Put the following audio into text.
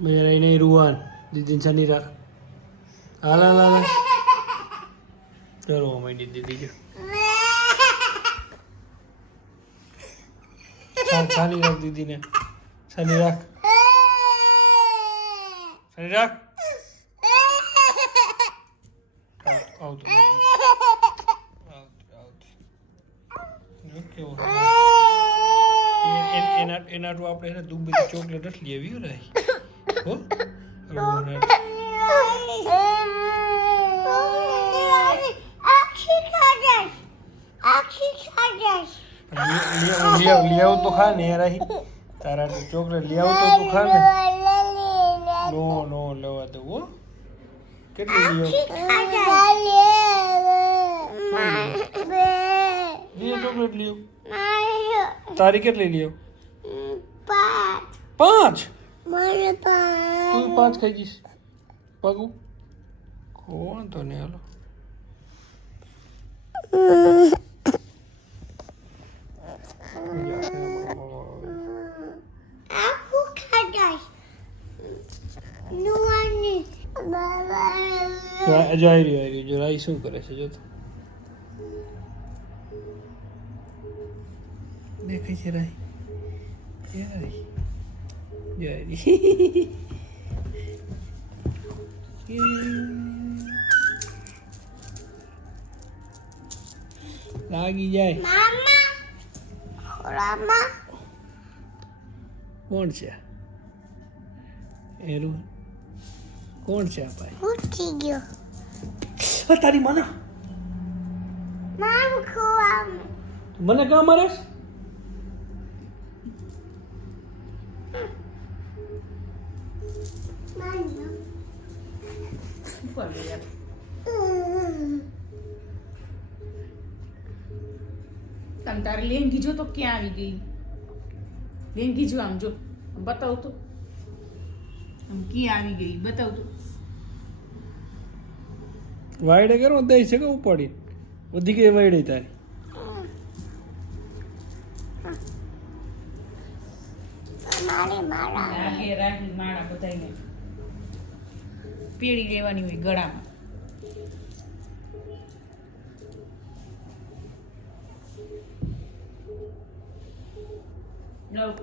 मेरा ही नहीं रुआन दीदी सनी रख आला ला ला चलो हमारी दीदी जो सनी रख दीदी ने सनी रख सनी रख आउट एना तो આપણે એને દુબઈ ચોકલેટ જ લઈ આવી રહી હો રોનટ लिया तो खा नहीं रही तारा तो चॉकलेट लिया तो तू खा ने नो नो लेवा दे वो कितनी लियो लियो चॉकलेट लियो तारी कितनी लियो 5 तू 5 खाई जीस पगू कौन तो नहीं आलो જાય રહ્યો જો રાઈ શું કરે છે જો તો દેખાય છે રાઈ જાય લાગી જાય કોણ છે એરું કોણ છે આ ભાઈ ઉઠી ગયો તારી મને મારું ખોવા મને કાં મારેશ તમ તારે લેંગી જો તો ક્યાં આવી ગઈ લેંગી જો આમ જો બતાવ તો આમ ક્યાં આવી ગઈ બતાવ તો વાયડે કરો દઈ છે કે ઉપાડી બધી કે વાયડે તારી રાખી માળા બધાઈને પેડી લેવાની હોય ગળામાં લો